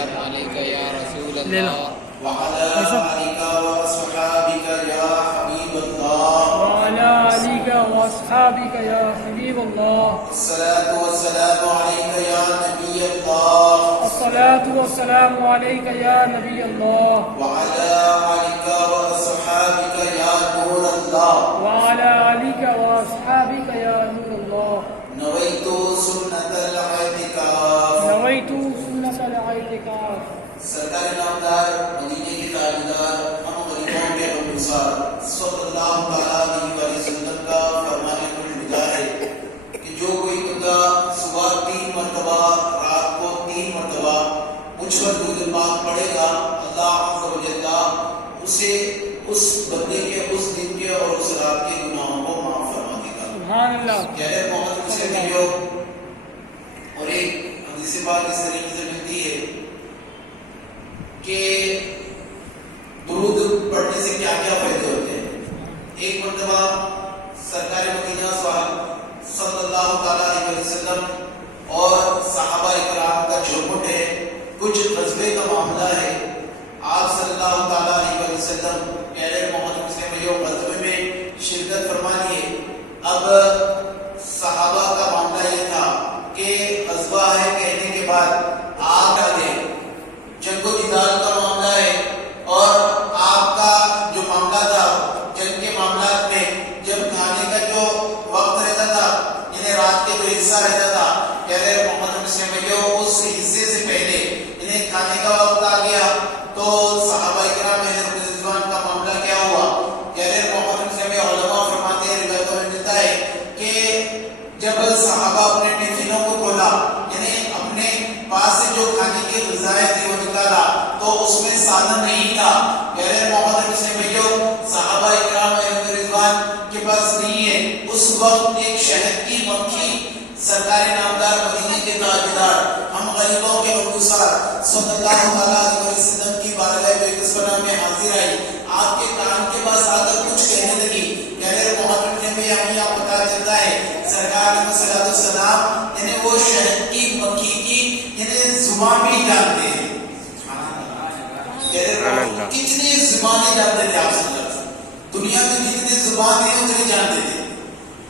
السلام عليك يا رسول الله وعلى آلك وأصحابك يا حبيب الله وعلى آلك وأصحابك يا حبيب الله الصلاة والسلام عليك يا نبي الله الصلاة والسلام عليك يا نبي الله وعلى آلك وأصحابك يا نور الله وعلى آلك وأصحابك يا نور الله نويت سنة الاعتكاف نويت سنة الاعتكاف سرکار نامدار مدینے کے تاجدار ہم غریبوں کے انصار صلی اللہ علیہ وسلم کا فرمان الوداع ہے کہ جو کوئی بندہ صبح 3 مرتبہ رات کو 3 مرتبہ مجھ پر درود پاک پڑھے گا اللہ عز و جل اسے اس بندے کے اس دن کے اور اس رات کے گناہوں کو معاف فرما دے گا سبحان اللہ کہہ محمد سے ملیو اور ایک حدیث پاک اس طریقے سے ملتی ہے کہ درود پڑھنے سے کیا کیا فائدے ہوتے ہیں. ایک مرتبہ سرکار مدینہ صلی اللہ علیہ وسلم اور صحابہ اکرام کا جھومٹ ہے, کچھ غزوے کا معاملہ ہے. آپ صلی اللہ علیہ وسلم کہہ رہے محمد سے غزوے میں شرکت فرما لیے. اب صحابہ کا معاملہ یہ تھا کہ غزوہ ہے کہنے کے بعد آگ ڈالے, جنگ و جدال کا معاملہ ہے, اور آپ کا جو معاملہ تھا جنگ کے معاملات میں جب کھانے کا جو وقت رہتا تھا انہیں رات کے جو حصہ رہتا تھا کہہ رہے محمد مسلم اس حصے سے پہلے انہیں کھانے کا وقت آ گیا تو صحابہ کرام رضوان کا معاملہ کیا ہوا. کہہ رہے محمد مسلم علماء فرماتے ہیں روایتوں میں ملتا ہے کہ جب صحابہ اپنے ٹفنوں کو کھولا یعنی اپنے پاس سے جو کھانے کی غذائیں تھی وہ نکالا تو اس میں سالن نہیں تھا. کہہ رہے محمد مسلم صحابہ اکرام رضوان کے پاس نہیں ہے. اس وقت ایک شہد کی مکھی سرکار نامدار مدینے کے تاجدار ہم غریبوں کے انصار صلی اللہ علیہ وسلم کی بارگاہ میں حاضر آئی. آپ کے کان کے پاس آ کر کچھ کہنے لگی. کہہ رہے محمد مسلم ہمیں آپ پتا چلتا ہے سرکار علیہ السلام یعنی وہ شہد کی مکھی کی یعنی زبان بھی جانتے ہیں. کتنی زبانیں جانتے تھے آپ صلی اللہ علیہ وسلم, دنیا میں جتنی زبان ہیں اتنی جانتے تھے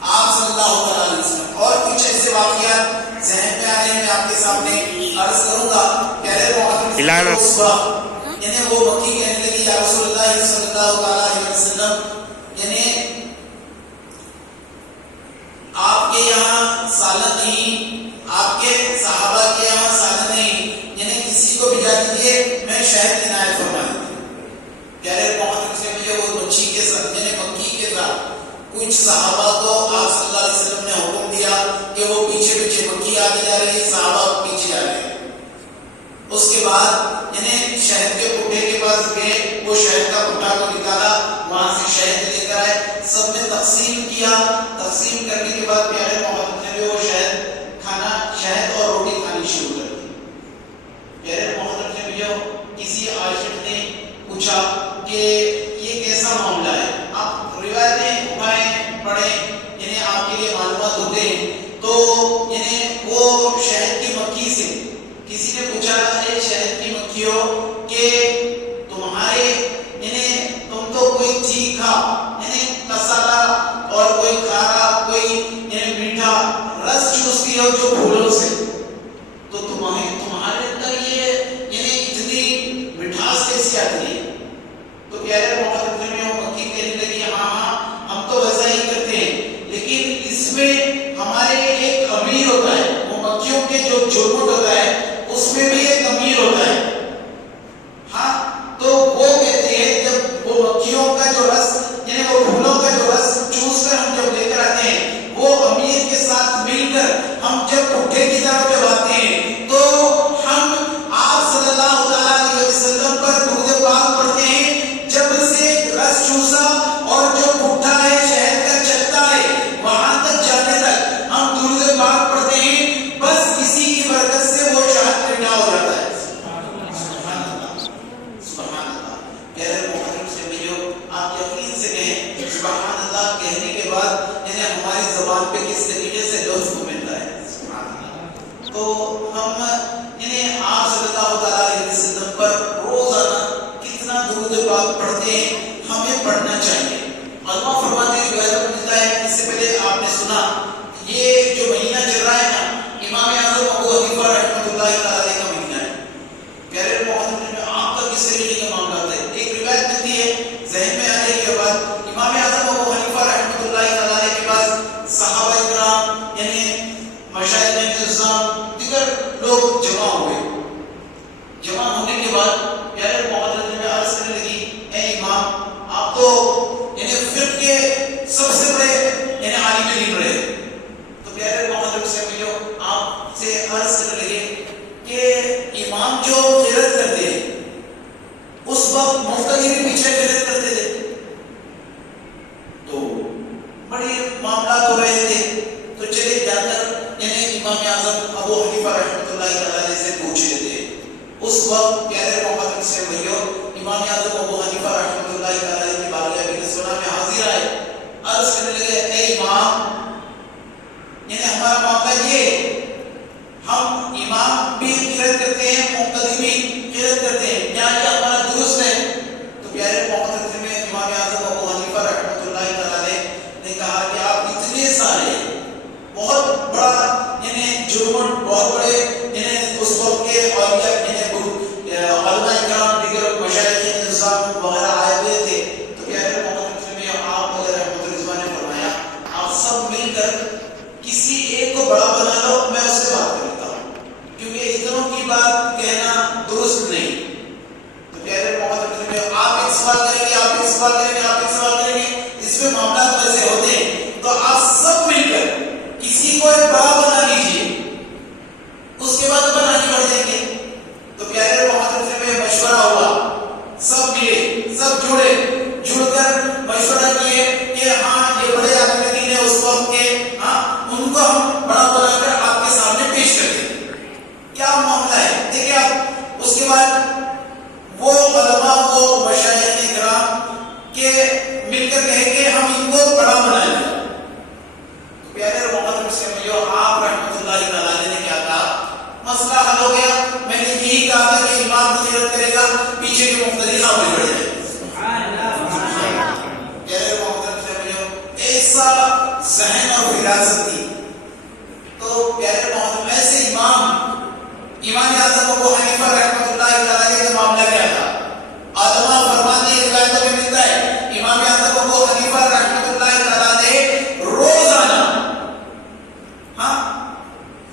آپ صلی اللہ علیہ وسلم. اور کچھ ایسے واقعات ذہن میں آ رہے ہیں میں آپ کے سامنے عرض کروں گا. کہہ رہے محمد یعنی وہ مکھی کہنے لگی یا رسول اللہ صلی اللہ علیہ وسلم یعنی آپ کے یہاں سالن نہیں, آپ کے صحابہ کے یہاں سالن نہیں, یعنی کسی کو بھیجا دیجیے میں شہد عنایت فرما دیتی ہوں. کہہ رہے محمد سے مجھے وہ مچھی کے ساتھ یعنی مکھی کے ساتھ کچھ صحابہ کو آپ صلی اللہ علیہ وسلم نے حکم دیا کہ وہ پیچھے پیچھے مکھی آگے جا رہی, صحابہ پیچھے جا رہے ہیں. اس کے بعد یعنی شہد کے پٹے کے پاس گئے, وہ شہد کا پٹا کو نکالا, وہاں سے شہد لے کر آئے, سب نے تقسیم کیا. تقسیم کرنے کے بعد پیارے محمد نے وہ شہد کھانا شہد اور روٹی کھانی شروع کر دی. پیارے محمد نے کسی عاشق نے پوچھا کہ یہ کیسا معاملہ ہے, آپ روایتیں اٹھائیں پڑھیں یعنی آپ کے لیے معلومات ہوتے ہیں. تو یعنی وہ شہد کی مکھی سے کسی نے پوچھا اے شہد کی مکھیوں کہ تمہارے یعنی تم تو کوئی تیکھا یعنی کسالہ اور کوئی کھارا کوئی یعنی میٹھا رس چوستی ہو جو پھولوں سے, تو تمہارے اندر یہ یعنی اتنی مٹھاس کیسی آتی ہے. تو کہہ رہے محمد میں وہ مکھی کہنے لگی ہاں ہم تو ویسا ہی کرتے ہیں, لیکن اس میں ہمارے ایک امیر ہوتا ہے, وہ مکھیوں کے جو جھرمٹ ہوتا ہے اس میں بھی ایک امیر ہوتا ہے. ہاں پڑھنا چاہیے. علماء فرماتے ہیں روایت میں ملتا ہے, اس سے پہلے آپ نے سنا یہ جو مہینہ چل رہا ہے نا, امام اعظم ابو حنیفہ رحمۃ اللہ تعالی کا مہینہ ہے. پیارے محترم میں آپ کا کس طریقے کا معاملات ہے؟ ایک روایت ملتی ہے, ذہن میں آنے کے بعد امام اعظم ابو حنیفہ رحمۃ اللہ تعالی کے پاس صحابہ کرام یعنی مشائخ نظام دیگر لوگ جمع ہوئے. جمع ہونے کے بعد پیارے محترم میں عرض کرنے لگی, اے امام آپ تو یعنی فقہ کے سب سے بڑے یعنی عالم دین رہے. تو پیارے محترم سے ملو آپ سے عرض کرنے لگے کہ امام جو قرات کرتے ہیں اس وقت مفتدی بھی پیچھے قرات کرتے تھے. تو بڑے معاملات ہو رہے تھے. تو چلے جا کر یعنی امام اعظم ابو حنیفہ رحمۃ اللہ تعالی سے پوچھ لیتے. اس وقت پیارے محترم سے بھائیو امام اعظم ابو حنیفہ رحمۃ اللہ تعالی کی بارگاہ میں سنا میں حاضر آئے. عرض کرنے لگے, اے امام یعنی ہمارا معاملہ یہ, ہم امام بھی قرات کرتے ہیں, مقتدی بھی قرات کرتے ہیں, کیا یہ ہمارا درست ہے؟ تو پیارے محترم میں امام اعظم ابو حنیفہ رحمۃ اللہ تعالی نے کہا کہ آپ اتنے سارے بہت بڑا یعنی جرم, بہت بڑے یعنی اس وقت کے اولیاء یعنی علماء کرام دیگر مشائخ نظام وغیرہ آئے ہوئے تھے. تو پیارے محترم میں آپ رحمۃ اللہ نے فرمایا آپ سب مل کر کسی ایک کو بڑا بنا لو, میں اس سے بات کرتا ہوں, کیونکہ اتنوں کی بات کہنا درست نہیں. تو پیارے محترم میں آپ ایک سوال کریں گے, آپ ایک سوال کریں گے, آپ ایک سوال کریں گے, اس میں معاملات ویسے ہوتے ہیں. تو آپ سب مل کر کسی کو ایک بڑا بنا لیجیے, اس کے بعد اپن آگے بڑھ جائیں گے. تو پیارے محترم میں مشورہ ہوا, سب ملے, سب جڑے, جڑ کر مشورہ کیے کہ ہاں یہ بڑے عالم دین ہے اس وقت کے, ہاں ان کو ہم بڑا بنا کر آپ کے سامنے پیش کر دیں. کیا معاملہ ہے دیکھیں آپ. اس کے بعد وہ علماء کو مشائخ کرام کے مل کر کہیں کہ ہم ان کو بڑا بنائیں گے. تو پیارے محترم سے ملو آپ رحمۃ اللہ تعالی نے کیا کہا, مسئلہ حل ہو گیا. میں نے یہی کہا تھا کہ امام قرات کرے گا, پیچھے کے مقتدی خاموش ہو جائے. پیارے محترم سے ملو ایسا ذہن اور فراست تھی. تو پیارے محترم ایسے امام اعظم ابو حنیفہ رحمۃ اللہ تعالی کا معاملہ کیا تھا. علماء فرماتے ہیں, روایت میں ملتا ہے, امام اعظم ابو حنیفہ رحمۃ اللہ تعالی روزانہ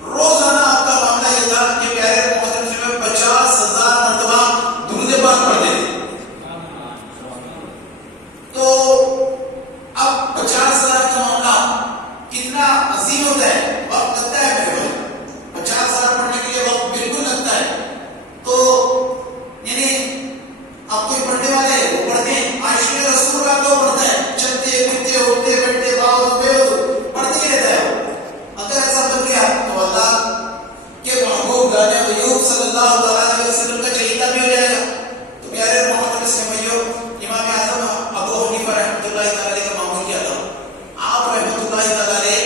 روزانہ آپ کا معاملہ یہ تھا کہ پیارے محترم سے 50,000 مرتبہ درود پاک پڑھتے تھے. تو اب 50,000 کا معاملہ کتنا عظیم ہوتا ہے, وقت لگتا ہے میرے بھائی, 50,000 پڑھنے کے لیے وقت بالکل لگتا ہے. تو یعنی آپ کوئی پڑھنے والے وہ پڑھتے ہیں, عاشق رسول اللہ کو پڑھتا ہے, چلتے پھرتے اٹھتے بیٹھتے باؤ پڑھتے ہی رہتا ہے. اگر ایسا بن گیا تو اللہ کے محبوب گانے ایوب صلی اللہ علیہ وسلم کا چہیتا بھی ہو جائے گا. تو پیارے محترم سے بھائیو امام اعظم ابو حنیفہ رحمۃ اللہ تعالی کا معمول کیا تھا. آپ رحمۃ اللہ تعالی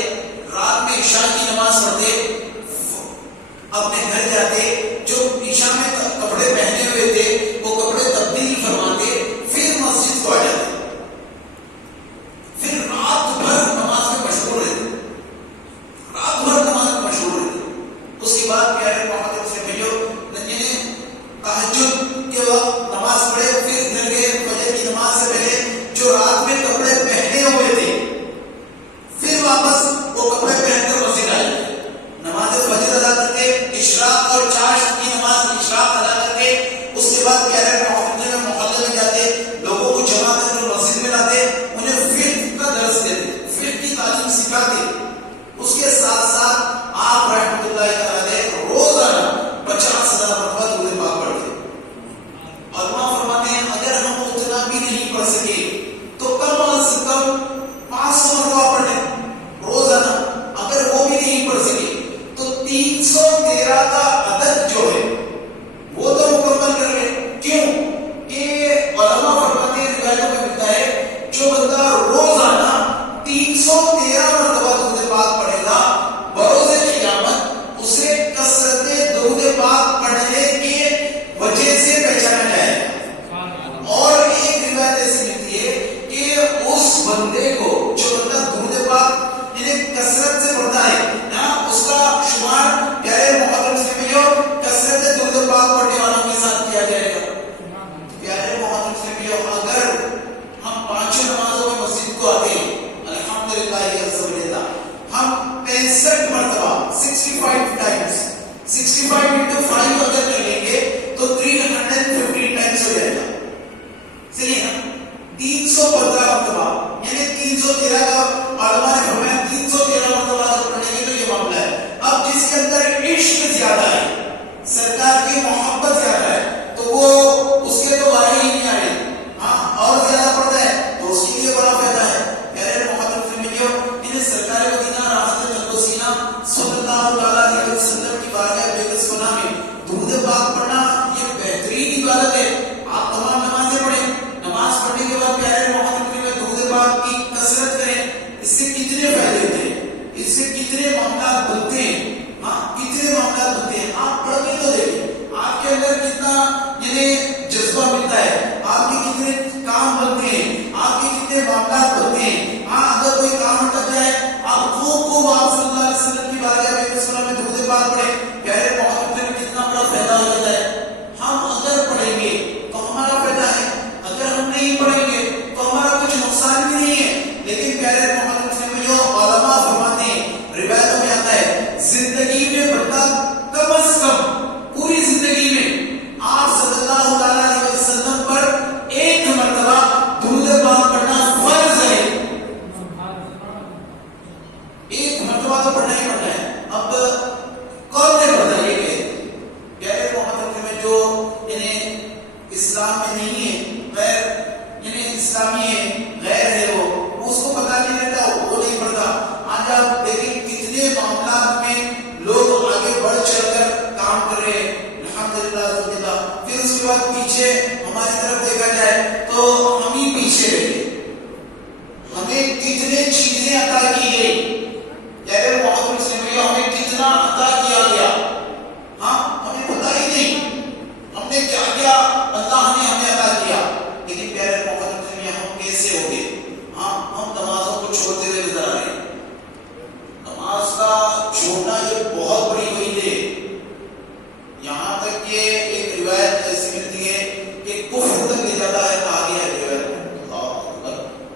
رات میں عشاء کی نماز پڑھتے, اپنے گھر جاتے, جو عشاء میں کپڑے پہنے ہوئے تھے وہ کپڑے تبدیل فرماتے, پھر مسجد کو آ جاتے, پھر رات بھر نماز میں مشغول رہتے, رات بھر نماز میں مشغول رہتے. اس کے بعد پیارے محترم سے ملو بندے کو جو بندہ درود پاک یعنی کثرت سے پڑھتا ہے نا، اس کا شمار پیارے محترم اسلامیوں کثرت درود پاک پڑھنے والوں کے ساتھ کیا جائے گا. پیارے محترم اسلامیوں اگر ہم پانچوں نمازوں میں مسجد کو آتے ہیں الحمدللہ ہم 65 مرتبہ 65 ٹائمز 65 into 5 اگر کر لیں گے تو 315 ٹائمز ہو جائے گا. صحیح ہے 315 مرتبہ یعنی 313 کا علماء نے فرمایا 313 مرتبہ اگر پڑھیں گے تو یہ معاملہ ہے. اب جس کے اندر عشق زیادہ ہے، سرکار کی محبت زیادہ ہے، تو وہ اس کے تو واری ہی نہیں آئے. ہاں اور زیادہ پڑھتا ہے تو اس کے لیے بڑا فائدہ ہے. پیارے محترم فیملیوں انہیں سرکار مدینہ راحت القدسینہ صلی اللہ علیہ وسلم کی بارگاہ بیقدس پناہ میں درود پاک پڑھنا یہ بہترین عبادت ہے. آپ تمام نمازیں پڑھیں، نماز پڑھنے کے بعد پیارے محترم فیملیوں درود پاک کی کثرت کریں. اس سے کتنے فائدے ہوتے ہیں، اس سے کتنے معاملات بنتے ہیں. ہاں کتنے معاملات بنتے ہیں. آپ پڑھ کے تو دیکھیں آپ کے اندر کتنا یعنی جذبہ ملتا ہے، آپ کے کتنے کام بنتے ہیں، آپ کے کتنے معاملات بنتے ہیں. ہاں اگر کوئی کام اٹک جائے آپ خوب آپ صلی اللہ علیہ وسلم کی بارگاہ میں بیقدس پناہ میں درود پاک پڑھیں. پیارے محترم میں کتنا بڑا فائدہ ہو جاتا ہے. ہم اگر پڑھیں گے تو ہمارا فائدہ ہے، اگر ہم نہیں پڑھیں گے تو ہمارا کچھ نقصان بھی نہیں ہے. لیکن پیارے محترم میں جو علماء فرماتے ہیں، روایتوں میں آتا ہے زندگی میں بندہ کم از کم پوری زندگی میں آپ صلی اللہ علیہ وسلم پر ایک مرتبہ درود پاک پڑھنا فرض ہے. ایک مرتبہ تو پڑھنا ہی پڑھنا ہے. اب کون نے پڑھنا ہے یہ پیارے محترم میں جو انہیں اسلام میں نہیں ہے، غیر یعنی اسلامی ہے، غیر ہے، وہ اس کو پتہ نہیں رہتا، وہ نہیں پڑھتا. آج آپ دیکھیں کتنے معاملات میں لوگ آگے بڑھ چڑھ کر کام کر رہے ہیں الحمدللہ. پھر اس کے بعد پیچھے ہماری طرف دیکھا جائے تو ہم ہی پیچھے رہے. ہمیں کتنے چیزیں عطا کی گئی، پیارے محترم اسلامیوں ہمیں کتنا عطا کیا گیا، ہاں ہمیں پتہ ہی نہیں ہم نے کیا کیا اللہ نے ہمیں عطا کیا. لیکن پیارے محترم اسلامیوں ہم کیسے ہو گئے؟ ہاں ہم نمازوں کو چھوڑتے ہوئے نظر آ رہے ہیں. نماز کا چھوڑنا یہ بہت بڑی وعید ہے. یہاں تک کہ ایک روایت ایسی ملتی ہے کہ کفر تک لے جاتا ہے. کہا گیا ہے روایت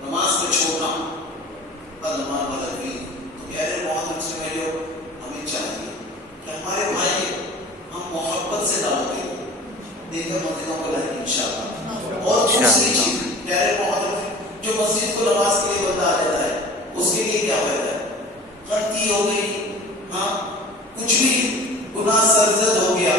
نماز کو چھوڑنا نماز بدل گئی. تو پیارے محترم سے میرے ہمیں چاہیے کہ ہمارے بھائی ہم محبت سے دعوت دیں، دیکھ کر مسجدوں کو لائیں انشاءاللہ. اور دوسری چیز پیارے محترم جو مسجد کو نماز کے لیے بندہ آ جاتا ہے اس کے لیے کیا فائدہ ہے؟ غلطی ہو گئی، ہاں کچھ بھی گناہ سرزد ہو گیا،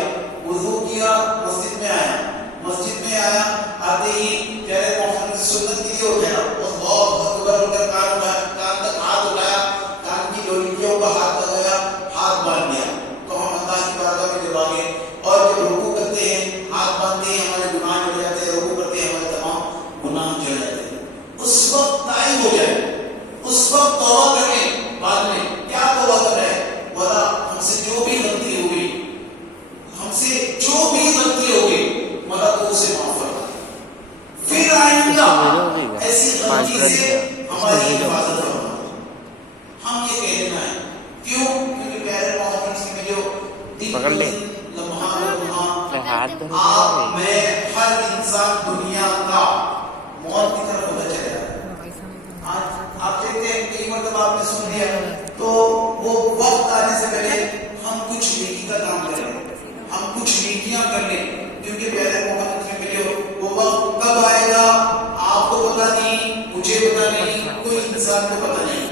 وضو کیا مسجد میں آیا آتے ہی پیارے محترم سنت کے لیے ہو گیا اللہ اکبر کر کان تک ہاتھ اٹھایا، کان کی لولیوں کا ہاتھ لگایا، ہاتھ باندھ دیا. تو ہم اللہ کی بارگاہ میں جب آگے اور جب رکوع کرتے ہیں ہاتھ باندھتے ہیں ہمارے گناہ جڑ جاتے ہیں، رکوع کرتے ہیں ہمارے تمام گناہ جڑ جاتے ہیں. اس وقت تائب ہو جائے، اس وقت توبہ کریں. بعد میں کیا توبہ کر رہے ہیں؟ ولا ہم سے جو بھی غلطی ہو گئی ولا تو اسے معاف کرنا. پھر آئندہ ایسی غلطی سے ہماری حفاظت کرنا. ہم یہ کہنا ہے کیوں؟ کیونکہ پیارے محترم سے میں جو پکڑ لیں لمحہ آپ میں ہر انسان دنیا کا موت کی طرف ہوتا چلا جاتا ہے. آج آپ دیکھتے ہیں کئی مرتبہ آپ نے سن لیا تو وہ وقت آنے سے پہلے ہم کچھ نیکی کا کام کریں، ہم کچھ نیکیاں کر لیں. کیونکہ پیارے محترم سے ملے وہ وقت کب آئے گا آپ کو پتہ نہیں، مجھے پتہ نہیں، کوئی انسان کو پتہ نہیں.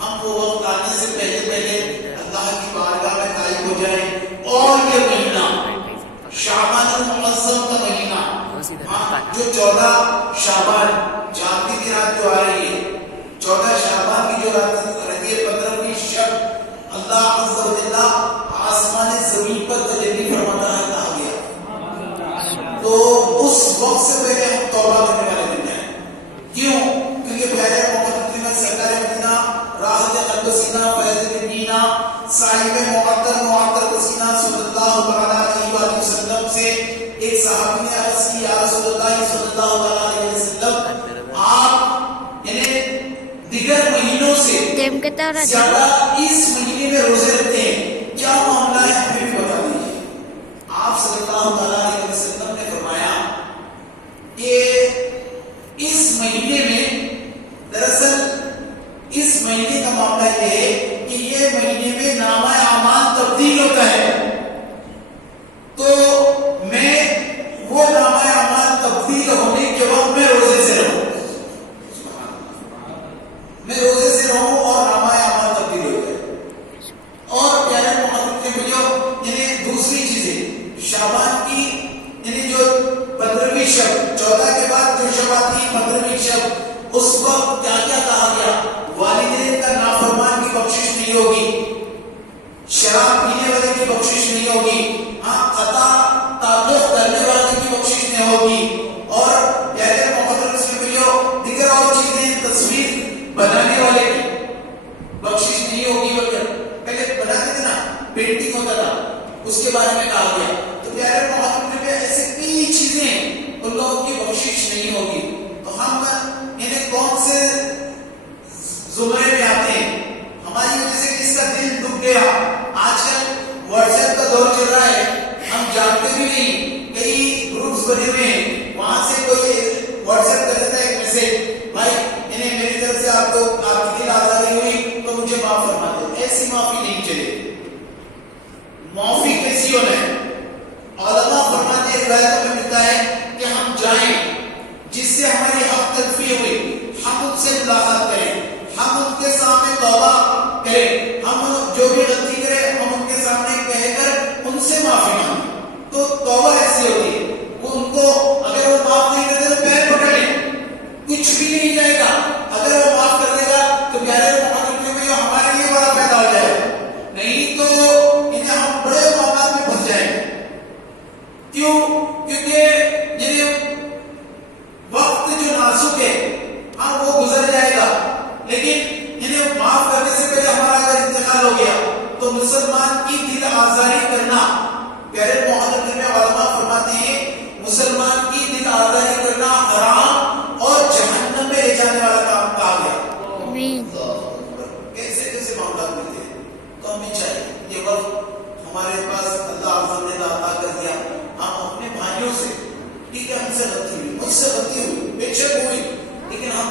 ہم وہ وقت آنے سے پہلے اللہ کی بارگاہ میں قائم ہو جائیں. اور یہ مہینہ شعبان المعظم کا مہینہ، جو 14 شعبان جانتی کی رات جو آ رہی ہے، 14 شعبان کی جو رات رہتی ہے 15ویں شب، اللہ عز و جل آسمان زمین پر تجلی فرماتا ہے. کہا گیا تو اس وقت سے پہلے ہم توبہ کرنے والے بن جائیں. کیوں؟ کیونکہ پیارے محترم سرکار مدینہ راحت القدسینہ فیض المدینہ صاحب معطر پسینہ صلی اللہ علیہ وسلم سے ایک صحابی نے عرض کی یا رسول اللہ صلی اللہ علیہ وسلم آپ انہیں Game kita orang زیادہ اس مہینے میں روزے رکھتے ہیں، کیا معاملہ ہے ہمیں بھی بتا دیجیے۔ آپ صلی اللہ تعالیٰ علیہ وسلم نے فرمایا کہ اس مہینے میں، دراصل اس مہینے کا معاملہ یہ ہے کہ یہ مہینے میں نامہ اعمال تبدیل ہوتا ہے، تو میں وہ نامہ اعمال تبدیل ہونے کے وقت میں روزے سے رہوں، میں روزے سے رہوں اور نامہ اعمال تبدیل ہو جائے۔ اور پیارے محمد کے بھائیوں، یعنی دوسری چیزیں شعبان کی، یعنی جو 15ویں شب، 14 کے بعد جو شب آتی ہے 15ویں شب، اس وقت کیا کیا کہا گیا؟ والدین کا نافرمان کی بخشش نہیں ہوگی، شراب پینے والے کی بخشش نہیں ہوگی، ہاں قطع تعلق کرنے والے کی بخشش نہیں ہوگی، اور پیارے محترم سے بھائیوں دیگر اور چیزیں، تصویر بنانے والے کی بخشش نہیں ہوگی، پہلے بناتے تھے نا، پینٹنگ ہوتا تھا، اس کے بارے میں کہا گیا۔ تو پیارے محترم میں ایسے کئی چیزیں ان لوگوں کی بخشش نہیں ہوگی۔ تو ہم انہیں کون سے زمرے میں آتے ہیں؟ ہماری وجہ سے کس کا دل دکھ گیا؟ آج کل واٹس ایپ کا دور چل رہا ہے، ہم جانتے بھی نہیں، کئی گروپس بنے ہوئے ہیں، وہاں سے کوئی واٹس ایپ کر دیتا ہے ایک میسج، بھائی انہیں میری طرف سے آپ کو آپ کی دل آزاری ہوئی تو مجھے معاف فرما دے۔ ایسی معافی نہیں چلے۔ معافی کیسی ہونا ہے؟ علماء فرماتے ہیں، روایتوں میں ملتا ہے کہ ہم جائیں جس سے ہماری حق تلفی ہوئی، ہم ان سے ملاقات کریں، ہم ان کے سامنے توبہ کریں، ہم جو بھی غلطی کریں ہم ان کے سامنے کہہ کر ان سے معافی مانگیں۔ تو توبہ ایسی ہوتی ہے، وہ ان کو اگر وہ معاف نہیں کرتے تو پیر پکڑ لیں، کچھ بھی نہیں جائے گا۔ اگر وہ معاف کر دے گا تو پیارے محمد میں ہمارے لیے بڑا فائدہ ہو جائے گا، نہیں تو انہیں ہم بڑے معاملات میں پھنس جائیں گے۔ کیوں؟ کیونکہ یہ وقت جو نازک ہے، ہاں وہ گزر جائے گا، لیکن انہیں معاف کرنے سے پہلے ہمارا اگر انتقال ہو گیا تو مسلمان کی دل آزاری کرنا، پیارے محمد میں علماء فرماتے ہیں مسلمان کی دل آزاری کرنا حرام اور جہنم میں لے جانے والا کام کہا گیا۔ کیسے کیسے معاملات ملتے ہیں؟ تو ہمیں چاہیے یہ وقت ہمارے پاس اللہ عزم نے عطا کر دیا، ہم اپنے بھائیوں سے، ٹھیک ہے ہم سے غلطی ہوئی، مجھ سے غلطی ہوئی، بے شک ہوئی، لیکن ہم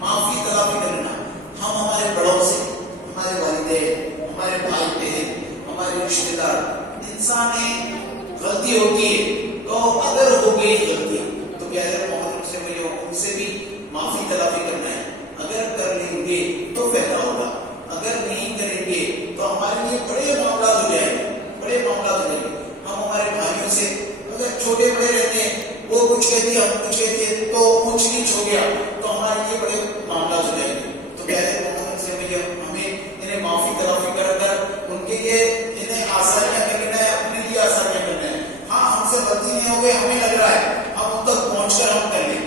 معافی تلافی کر لینا، ہم ہمارے بڑوں سے، ہمارے والدین، ہمارے بھائی بہن، ہمارے رشتے دار، انسان ہے، غلطی ہوتی ہے، تو اگر ہو گئی غلطیاں تو پیارے محترم سے ملو، ان سے بھی معافی تلافی کرنا ہے۔ اگر کر لیں گے تو فائدہ ہوگا، اگر نہیں کریں گے تو ہمارے لیے بڑے معاملات ہو جائیں گے، بڑے معاملات ہو جائیں گے۔ ہم ہمارے بھائیوں سے اگر چھوٹے بڑے رہتے ہیں، وہ کچھ کہتے ہم کچھ کہتے ہیں تو کچھ نیچ ہو گیا تو ہمارے لیے بڑے معاملات ہو جائیں گے۔ تو پیارے محمد سے ملے ہمیں انہیں معافی تلافی کر کر ان کے لیے انہیں آسانیاں کرنا ہے، اپنے لیے آسانیاں کرنا ہے۔ ہاں ہم سے غلطی نہیں ہو گئی، ہمیں لگ رہا ہے، ہم ان تک پہنچ کر ہم کر لیں،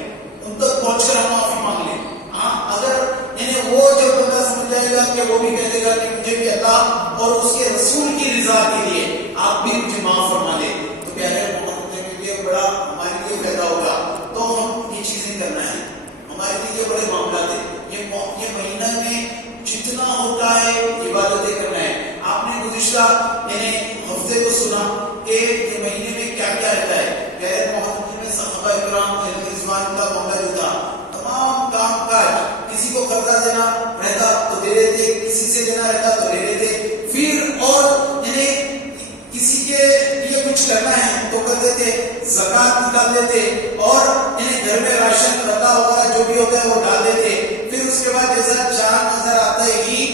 ان تک پہنچ کر ہم معافی مانگ لیں۔ ہاں اگر انہیں وہ جو بندہ سمجھ جائے گا کہ وہ بھی کہہ دے گا کہ مجھے بھی اللہ اور اس کے رسول کی رضا کے لیے آپ بھی مجھے معاف فرما دیں، تو پیارے محمد کے لیے بڑا ہمارے لیے فائدہ ہوگا۔ تو ہم یہ چیزیں کرنا ہے، ہمارے لیے بڑے معاملات ہیں۔ یہ مہینہ میں جتنا ہوتا ہے عبادتیں کرنا ہے۔ آپ نے گزشتہ ہفتے کو سنا کہ یہ مہینے میں کیا کیا رہتا ہے۔ غیر محمد میں صحابہ کرام رضوان کا معاملہ جو تھا، تمام کام کاج، کسی کو قرضہ دینا رہتا تو دے دیتے، کسی سے دینا رہتا تو دے دیتے، پھر اور کسی کے لیے کچھ کرنا ہے تو کر دیتے، زکات نکال دیتے، اور گھر میں راشن رتا وغیرہ جو بھی ہوتا ہے وہ ڈال دیتے۔ پھر اس کے بعد جیسا چاند نظر آتا ہے ہی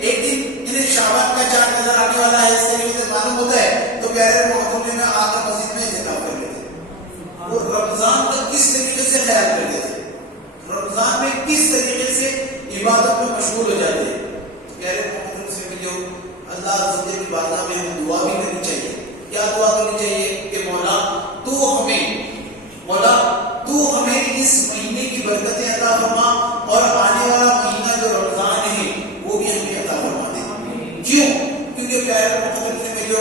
ایک دن شعبان کا چاند نظر آنے والا ہے، اس طریقے سے معلوم ہوتا ہے تو پیارے محترم میں آ کر مسجد میں اعتکاف کر لیتے، وہ رمضان کا کس طریقے سے خیال کرتے تھے، رمضان میں کس طریقے سے عبادت میں مشغول ہو جاتے ہیں۔ پیارے محترم سے جو اللہ عزوجل کی بارگاہ میں ہمیں دعا بھی کرنی چاہیے۔ کیا دعا کرنی چاہیے کہ مولا تو ہمیں اس مہینے کی برکتیں عطا فرما، اور آنے والا مہینہ جو رمضان ہے وہ بھی ہمیں عطا فرما دے۔ کیوں؟ کیونکہ پیارے محترم سے جو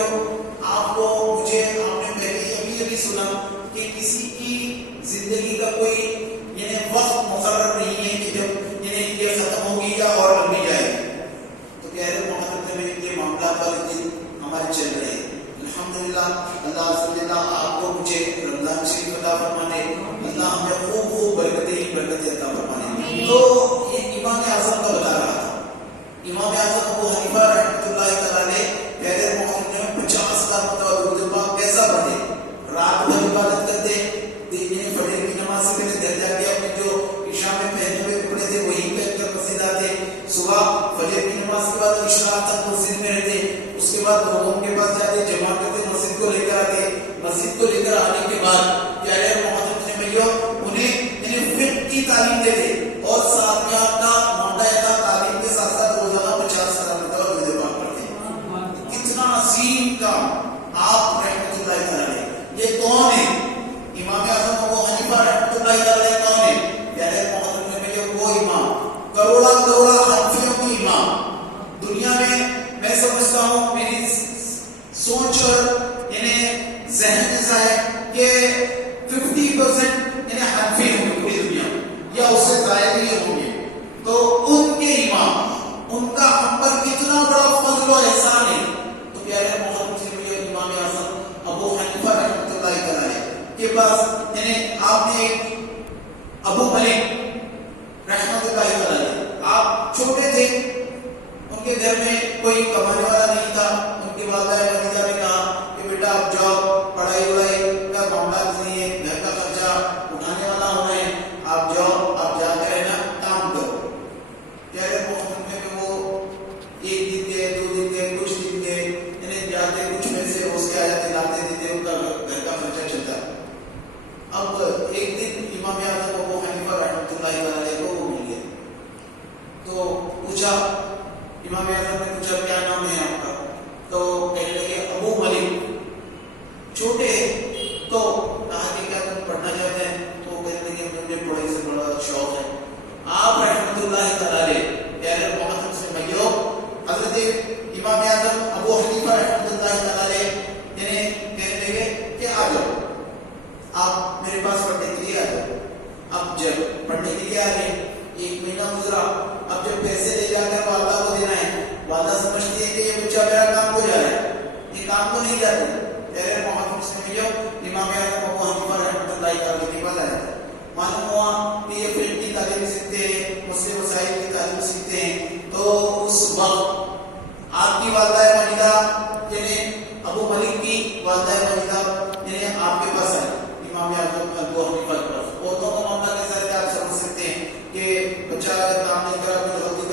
آپ کو مجھے آپ نے پہلے ابھی سنا کہ کسی کی زندگی کا کوئی وقت مقرر نہیں ہے کہ جب یہ ختم ہوگی یا اور الحمدللہ اللہ صلی اللہ آپ کو مجھے رمضان شریف عطا فرمانے, اللہ ہمیں خوب خوب برکتیں عطا فرمانے. تو یہ امام اعظم کا بتا رہا تھا. امام اعظم ابو حنیفہ رحمۃ اللہ تعالیٰ نے پہلے محرم میں 50 مرتبہ درود پاک کیسا پڑھے, رات بھر عبادت کرتے, دن میں فجر کی نماز سے پہلے گھر جا کے اپنے جو عشاء میں پہنے ہوئے کپڑے تھے وہی پہن کر مسجد آتے, صبح فجر کی نماز کے بعد عشاء تک مسجد میں رہتے, اس کے بعد لوگوں کے پاس جاتے, جمع کرتے, مسجد کو لے کر آتے. مسجد کو لے کر آنے کے بعد پیارے محترم نے بھائیو انہیں فقہ کی تعلیم دیتے اور ساتھ میں اپنا معاملہ تعلیم کے ساتھ ساتھ روزانہ 50 مرتبہ درود پاک پڑھتے. اتنا عظیم کام آپ رحمۃ اللہ تعالی. یہ کون ہے؟ امام اعظم ابو حنیفہ رحمۃ اللہ تعالی کون ہے؟ پیارے محترم نے بھائیو وہ امام, کروڑا حنفیوں کی امام. دنیا میں سمجھتا ہوں, میری سوچ اور یعنی ذہن ایسا ہے کہ 50% یعنی حنفی ہوں گے پوری دنیا میں, یا اس سے زائد ہی ہوں گے. تو ان کے امام, ان کا ہم پر کتنا بڑا فضل و احسان ہے. تو پیارے محمد سے امام اعظم ابو حنیفہ رحمۃ اللہ تعالی کے پاس یعنی آپ نے ابو ملک رحمۃ اللہ تعالی, آپ چھوٹے تھے, ان کے گھر میں کوئی کمانے والا نہیں تھا. ان کی والدہ والدہ نے کہا کہ بیٹا آپ جاؤ, پڑھائی وڑائی کا معاملات نہیں ہے, گھر کا خرچہ اٹھانے والا ہونا ہے, آپ جاؤ, آپ جا کے رہنا, کام کرو. پیارے محمد میں وہ ایک دن گئے, 2 دن گئے, کچھ دن گئے, یعنی جاتے کچھ میں سے اس کے آیات لاتے دیتے, ان کا گھر کا خرچہ چلتا. اب ایک دن امام اعظم ابو حنیفہ رحمۃ اللہ تعالی کو وہ مل گئے. تو پوچھا, امام اعظم نے پوچھا کیا نام ہے آپ کا؟ تو کہنے لگے ابو ملک. چھوٹے تو کہا کہ کیا تم پڑھنا چاہتے ہیں؟ تو کہنے لگے مجھے پڑھائی سے بڑا شوق ہے. آپ رحمۃ اللہ تعالی پیارے محمد سے بھائیو حضرت امام اعظم ابو حنیفہ رحمۃ اللہ تعالی یعنی کہنے لگے کہ آ جاؤ, آپ میرے پاس پڑھنے کے لیے آ جاؤ. اب جب پڑھنے کے لیے آ گئے, 1 مہینہ گزرا. اب جب پیسے لے جا کر والدہ کو دینا ہے, والدہ سمجھتی ہے کہ یہ بچہ میرا کام ہو جا رہا ہے, یہ کام کو نہیں جاتے. میرے محمد سے ملو امام اعظم ابو حنیفہ رحمۃ اللہ تعالی کے پاس آیا. معلوم ہوا کہ یہ فقہ کی تعلیم سیکھتے ہیں, مسلم مسائل کی تعلیم سیکھتے ہیں. تو اس وقت آپ کی والدہ مجیدہ یعنی ابو ملک کی والدہ مجیدہ یعنی آپ کے پاس آئے امام اعظم ابو حنیفہ کے پاس. عورتوں کا معاملہ کیسا ہے آپ سمجھ سکتے ہیں کہ بچہ کام نہیں کرا,